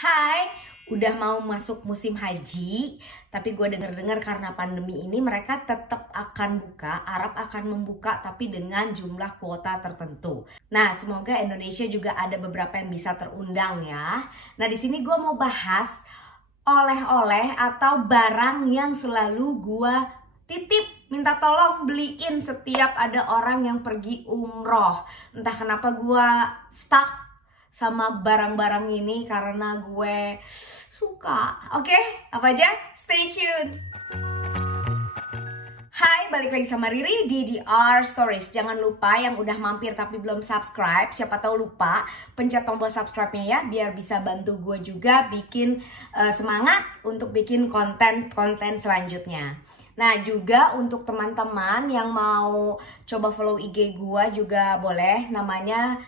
Hai, udah mau masuk musim haji, tapi gue denger-dengar karena pandemi ini mereka tetap akan buka, Arab akan membuka tapi dengan jumlah kuota tertentu. Nah, semoga Indonesia juga ada beberapa yang bisa terundang ya. Nah, di sini gue mau bahas oleh-oleh atau barang yang selalu gue titip, minta tolong beliin setiap ada orang yang pergi umroh. Entah kenapa gue stuck sama barang-barang ini karena gue suka. Oke, apa aja? Stay tune. Hai, balik lagi sama Riri di DR Stories. Jangan lupa yang udah mampir tapi belum subscribe, siapa tahu lupa, pencet tombol subscribe-nya ya, biar bisa bantu gue juga bikin semangat untuk bikin konten-konten selanjutnya. Nah, juga untuk teman-teman yang mau coba follow IG gue juga boleh, namanya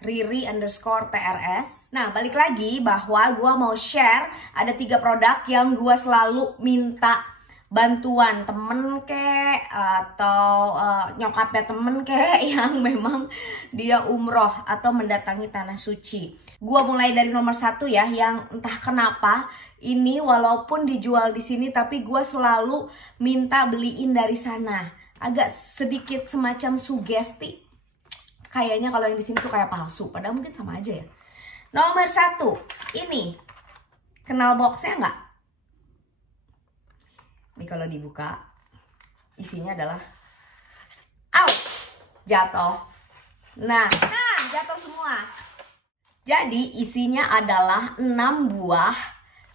@riri_trs. Nah, balik lagi bahwa gue mau share ada 3 produk yang gue selalu minta bantuan temen kek atau nyokapnya temen kek yang memang dia umroh atau mendatangi tanah suci. Gue mulai dari nomor 1 ya, yang entah kenapa ini walaupun dijual di sini tapi gue selalu minta beliin dari sana. Agak sedikit semacam sugesti. Kayaknya kalau yang di sini tuh kayak palsu, padahal mungkin sama aja ya. Nomor 1, ini kenal boxnya nggak? Ini kalau dibuka, isinya adalah, jatuh. Nah, jatuh semua. Jadi isinya adalah 6 buah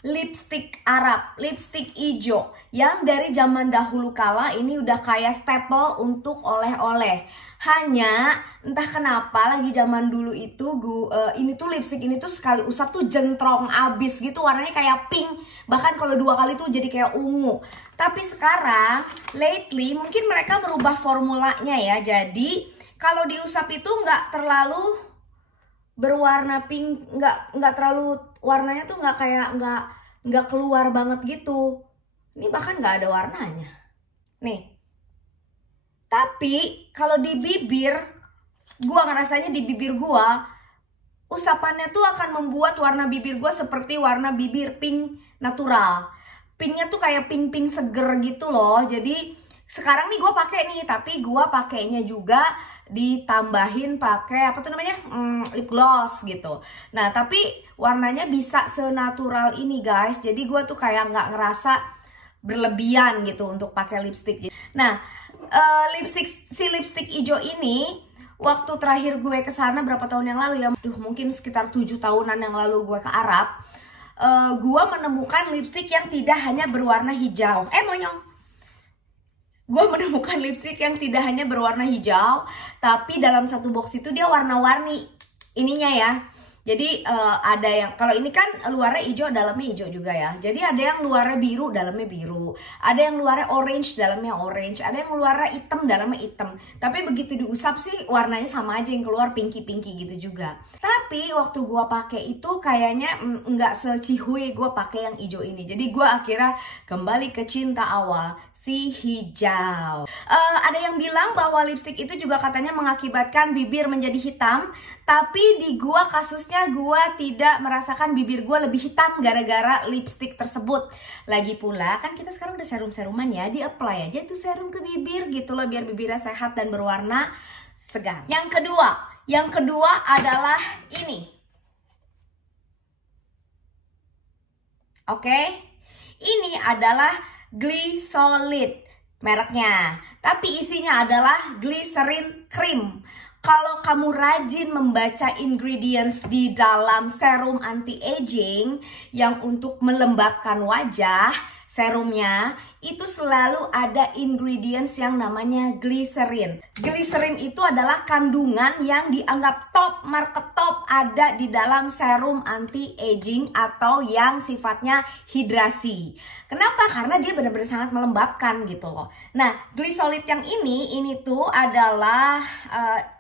lipstick Arab, lipstick hijau yang dari zaman dahulu kala ini udah kayak staple untuk oleh-oleh. Hanya entah kenapa lagi zaman dulu itu ini tuh lipstick ini tuh sekali usap tuh jentrong abis gitu, warnanya kayak pink, bahkan kalau 2 kali tuh jadi kayak ungu. Tapi sekarang lately mungkin mereka merubah formulanya ya, jadi kalau diusap itu nggak terlalu berwarna pink, nggak terlalu, warnanya tuh nggak kayak nggak keluar banget gitu. Ini bahkan nggak ada warnanya nih. Tapi kalau di bibir, gua ngerasanya di bibir gua usapannya tuh akan membuat warna bibir gua seperti warna bibir pink natural. Pinknya tuh kayak pink seger gitu loh. Jadi sekarang nih gua pakai nih, tapi gua pakainya juga ditambahin pakai apa tuh namanya, lip gloss gitu. Nah, tapi warnanya bisa senatural ini guys. Jadi gua tuh kayak nggak ngerasa berlebihan gitu untuk pakai lipstick. Nah, lipstick hijau ini waktu terakhir gue ke sana berapa tahun yang lalu ya, mungkin sekitar 7 tahunan yang lalu gue ke Arab, gue menemukan lipstick yang tidak hanya berwarna hijau. Gue menemukan lipstick yang tidak hanya berwarna hijau, tapi dalam satu box itu dia warna-warni ininya ya. Jadi ada yang, kalau ini kan luarnya hijau, dalamnya hijau juga ya. Jadi ada yang luarnya biru, dalamnya biru. Ada yang luarnya orange, dalamnya orange. Ada yang luarnya hitam, dalamnya hitam. Tapi begitu diusap sih warnanya sama aja, yang keluar pinky-pinky gitu juga. Tapi waktu gua pakai itu kayaknya nggak secihui gua pakai yang hijau ini. Jadi gua akhirnya kembali ke cinta awal, si hijau. Ada yang bilang bahwa lipstick itu juga katanya mengakibatkan bibir menjadi hitam. Tapi di gua kasusnya gua tidak merasakan bibir gua lebih hitam gara-gara lipstick tersebut. Lagi pula kan kita sekarang udah serum-seruman ya, di-apply aja tuh serum ke bibir gitu loh, biar bibirnya sehat dan berwarna segar. Yang kedua adalah ini. Oke. Ini adalah Glysolid mereknya. Tapi isinya adalah glycerin cream. Kalau kamu rajin membaca ingredients di dalam serum anti-aging yang untuk melembabkan wajah, serumnya itu selalu ada ingredients yang namanya glycerin. Glycerin itu adalah kandungan yang dianggap top, market top ada di dalam serum anti-aging atau yang sifatnya hidrasi. Kenapa? Karena dia benar-benar sangat melembabkan gitu loh. Nah, Glysolid yang ini tuh adalah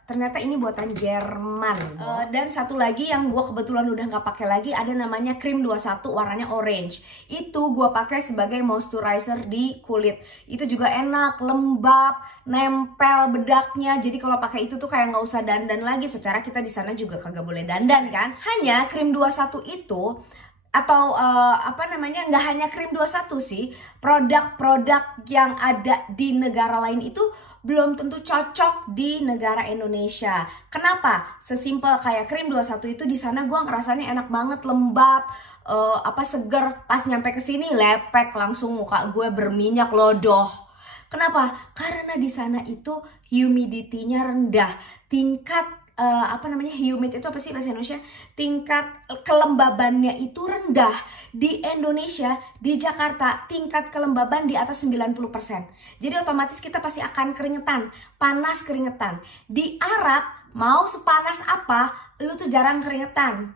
ternyata ini buatan Jerman. Dan satu lagi yang gue kebetulan udah nggak pakai lagi, ada namanya Cream 21 warnanya orange. Itu gue pakai sebagai moisturizer di kulit. Itu juga enak, lembab, nempel bedaknya. Jadi kalau pakai itu tuh kayak nggak usah dandan lagi. Secara kita di sana juga kagak boleh dandan kan. Hanya Cream 21 itu atau apa namanya, nggak hanya Cream 21 sih, produk-produk yang ada di negara lain itu belum tentu cocok di negara Indonesia. Kenapa? Sesimpel kayak Cream 21 itu di sana gue ngerasanya enak banget, lembab, seger. Pas nyampe ke sini lepek, langsung muka gue berminyak lodoh. Kenapa? Karena di sana itu humidity-nya rendah, tingkat humid itu apa sih bahasa Indonesia? Tingkat kelembabannya itu rendah. Di Indonesia, di Jakarta, tingkat kelembaban di atas 90%. Jadi otomatis kita pasti akan keringetan, panas keringetan. Di Arab, mau sepanas apa, lu tuh jarang keringetan.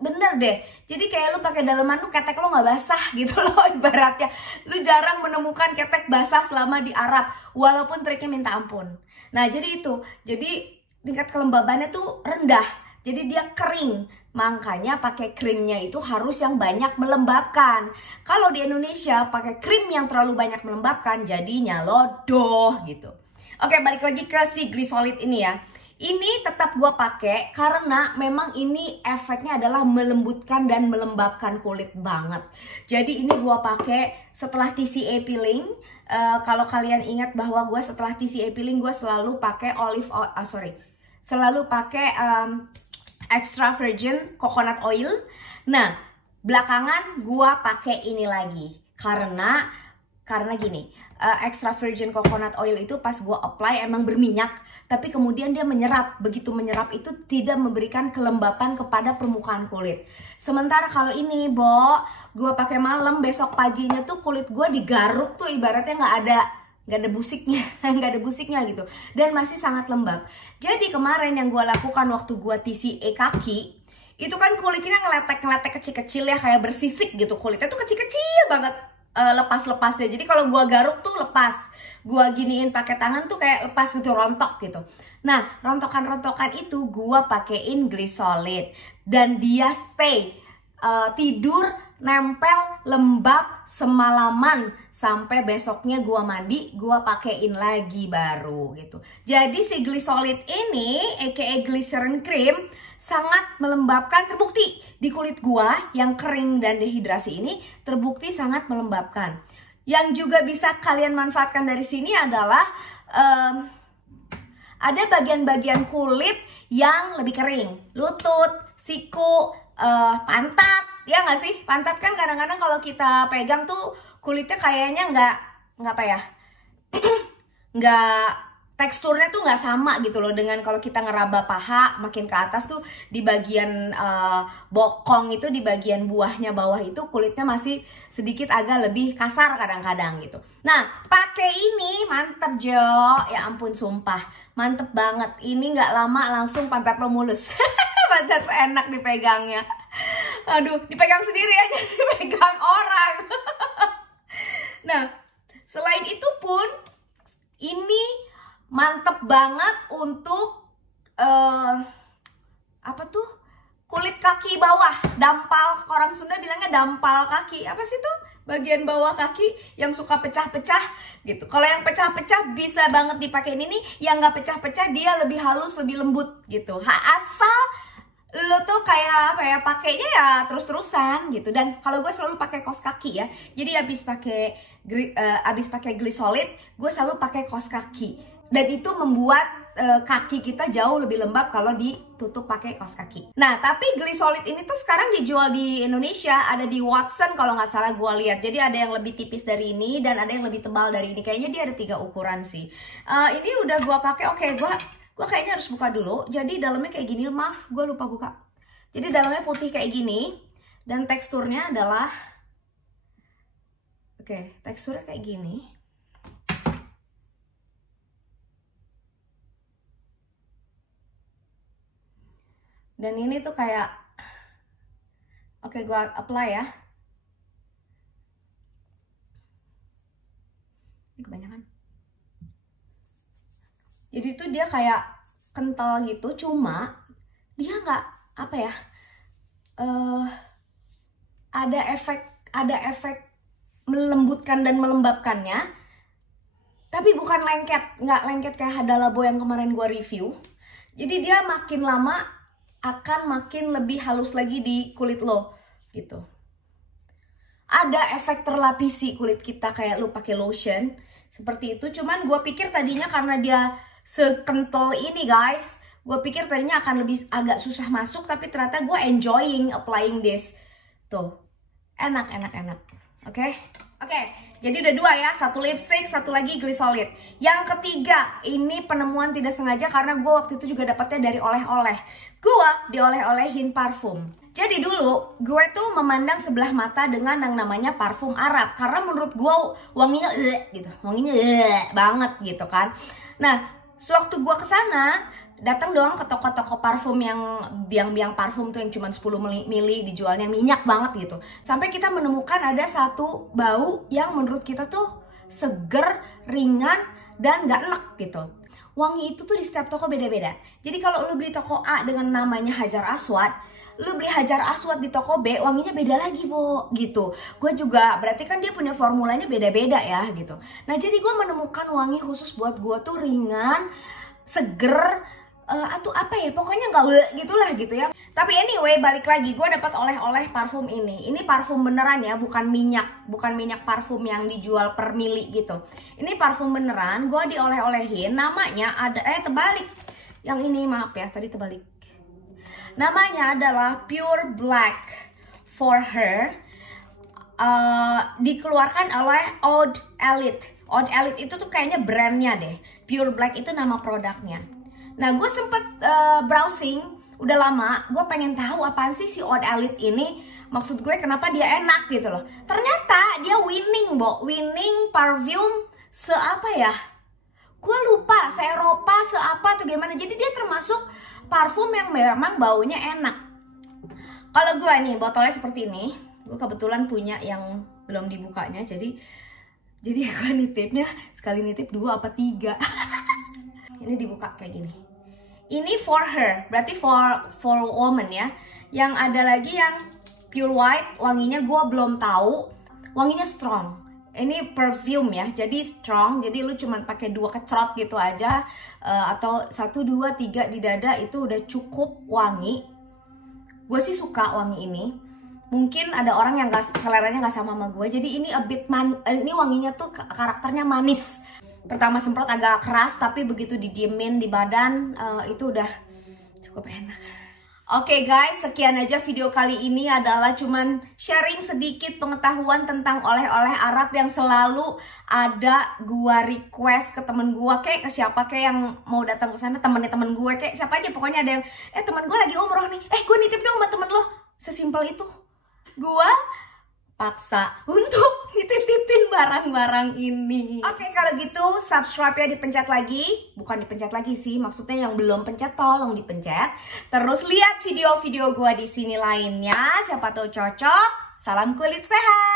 Bener deh. Jadi kayak lu pakai daleman, lu ketek lu nggak basah gitu loh ibaratnya. Lu jarang menemukan ketek basah selama di Arab, walaupun triknya minta ampun. Nah jadi itu, jadi tingkat kelembabannya tuh rendah, jadi dia kering. Makanya pakai krimnya itu harus yang banyak melembabkan. Kalau di Indonesia pakai krim yang terlalu banyak melembabkan, jadinya lodoh gitu. Oke, balik lagi ke si Glisolid ini ya. Ini tetap gua pakai karena memang ini efeknya adalah melembutkan dan melembabkan kulit banget. Jadi ini gua pakai setelah TCA peeling. Kalau kalian ingat bahwa gua setelah TCA peeling gua selalu pakai selalu pakai extra virgin coconut oil. Nah, belakangan gua pakai ini lagi karena gini, extra virgin coconut oil itu pas gua apply emang berminyak, tapi kemudian dia menyerap. Begitu menyerap itu tidak memberikan kelembapan kepada permukaan kulit. Sementara kalau ini, gua pakai malam, besok paginya tuh kulit gua digaruk tuh ibaratnya nggak ada busiknya, nggak ada busiknya gitu, dan masih sangat lembab. Jadi kemarin yang gue lakukan waktu gue TCA kaki, itu kan kulitnya ngeletek kecil-kecil ya, kayak bersisik gitu, kulitnya tuh kecil-kecil banget lepas-lepasnya. Jadi kalau gue garuk tuh lepas, gue giniin pakai tangan tuh kayak lepas gitu, rontok gitu. Nah, rontokan-rontokan itu gue pakein Glisolid dan dia stay tidur nempel lembab semalaman sampai besoknya gua mandi, gua pakein lagi baru gitu. Jadi si Glisolid ini aka glycerin cream sangat melembabkan, terbukti di kulit gua yang kering dan dehidrasi ini terbukti sangat melembabkan. Yang juga bisa kalian manfaatkan dari sini adalah ada bagian-bagian kulit yang lebih kering, lutut, siku, pantat. Ya nggak sih? Pantat kan kadang-kadang kalau kita pegang tuh kulitnya kayaknya nggak teksturnya tuh nggak sama gitu loh dengan kalau kita ngeraba paha makin ke atas tuh di bagian bokong itu, di bagian buahnya bawah itu kulitnya masih sedikit agak lebih kasar kadang-kadang gitu. Nah, pakai ini mantep Jo, ya ampun sumpah mantep banget. Ini nggak lama langsung pantat lo mulus. Pantat lo enak dipegangnya. Aduh, dipegang sendiri aja, dipegang orang. Nah, selain itu pun ini mantep banget untuk kulit kaki bawah, dampal. Orang Sunda bilangnya dampal kaki. Apa sih tuh? Bagian bawah kaki yang suka pecah-pecah gitu. Kalau yang pecah-pecah bisa banget dipakein ini, yang nggak pecah-pecah dia lebih halus, lebih lembut gitu. Asal lo tuh kayak pakainya ya terus-terusan gitu. Dan kalau gue selalu pakai kaos kaki ya, jadi abis pakai Glisolid gue selalu pakai kaos kaki, dan itu membuat kaki kita jauh lebih lembab kalau ditutup pakai kaos kaki. Nah, tapi Glisolid ini tuh sekarang dijual di Indonesia, ada di Watson kalau nggak salah gue lihat. Jadi ada yang lebih tipis dari ini dan ada yang lebih tebal dari ini. Kayaknya dia ada 3 ukuran sih. Ini udah gue pakai. Oke, gue kayaknya harus buka dulu. Jadi dalamnya kayak gini. Maaf, gue lupa buka. Jadi dalamnya putih kayak gini dan teksturnya adalah teksturnya kayak gini. Dan ini tuh kayak gue apply ya. Ini kebanyakan. Jadi tuh dia kayak kental gitu, cuma dia nggak apa ya, ada efek melembutkan dan melembabkannya, tapi bukan lengket, nggak lengket kayak Hada Labo yang kemarin gue review. Jadi dia makin lama akan makin lebih halus lagi di kulit lo gitu. Ada efek terlapisi kulit kita kayak lu pakai lotion seperti itu. Cuman gue pikir tadinya karena dia sekental ini guys, gue pikir tadinya akan lebih agak susah masuk, tapi ternyata gue enjoying applying this. Tuh, enak. Oke. Jadi udah 2 ya, 1 lipstick, 1 lagi glisolid. Yang ketiga, ini penemuan tidak sengaja karena gue waktu itu juga dapetnya dari oleh-oleh. Gue dioleh-olehin parfum. Jadi dulu gue tuh memandang sebelah mata dengan yang namanya parfum Arab karena menurut gue wanginya gitu, wanginya banget gitu kan. Nah, sewaktu gue kesana, datang doang ke toko-toko parfum yang biang-biang parfum tuh yang cuma 10 mili dijualnya minyak banget gitu. Sampai kita menemukan ada satu bau yang menurut kita tuh seger, ringan, dan gak enek gitu. Wangi itu tuh di setiap toko beda-beda. Jadi kalau lu beli toko A dengan namanya Hajar Aswad, lu beli Hajar Aswad di toko B, wanginya beda lagi, Bo, gitu. Gue juga, berarti kan dia punya formulanya beda-beda ya, gitu. Nah, jadi gue menemukan wangi khusus buat gue tuh ringan, seger, atau apa ya, pokoknya nggak gitulah gitu ya. Tapi anyway, balik lagi, gue dapat oleh-oleh parfum ini. Ini parfum beneran ya, bukan minyak parfum yang dijual per mili gitu. Ini parfum beneran, gue dioleh-olehin. Namanya ada, terbalik. Yang ini maaf ya, tadi terbalik. Namanya adalah Pure Black for Her. Dikeluarkan oleh Oud Elite. Oud Elite itu tuh kayaknya brandnya deh. Pure Black itu nama produknya. Nah, gue sempet browsing udah lama, gue pengen tahu apaan sih si Oud Elite ini. Maksud gue kenapa dia enak gitu loh. Ternyata dia winning, Bo. Winning parfum seapa ya? Gue lupa, se-Eropa, seapa atau gimana. Jadi dia termasuk parfum yang memang baunya enak. Kalau gue nih, botolnya seperti ini. Gue kebetulan punya yang belum dibukanya. Jadi gue nitipnya sekali nitip 2 apa 3. Ini dibuka kayak gini. Ini for her, berarti for woman ya. Yang ada lagi yang pure white, wanginya gue belum tahu. Wanginya strong. Ini perfume ya, jadi strong. Jadi lu cuman pakai 2 kecrot gitu aja, atau 1, 2, 3 di dada itu udah cukup wangi. Gue sih suka wangi ini. Mungkin ada orang yang seleranya nggak sama gue. Jadi ini ini wanginya tuh karakternya manis. Pertama semprot agak keras, tapi begitu didiemin di badan itu udah cukup enak. Oke guys, sekian aja video kali ini, adalah cuman sharing sedikit pengetahuan tentang oleh-oleh Arab yang selalu ada gua request ke temen gua, kayak ke siapa kayak yang mau datang ke sana, temen gue kayak siapa aja, pokoknya ada yang temen gua lagi umroh nih, gua nitip dong sama temen lo. Sesimpel itu. Gua paksa untuk dititipin barang-barang ini. Oke, kalau gitu subscribe ya, dipencet lagi. Bukan dipencet lagi sih, maksudnya yang belum pencet tolong dipencet. Terus lihat video-video gua di sini lainnya, siapa tahu cocok. Salam kulit sehat.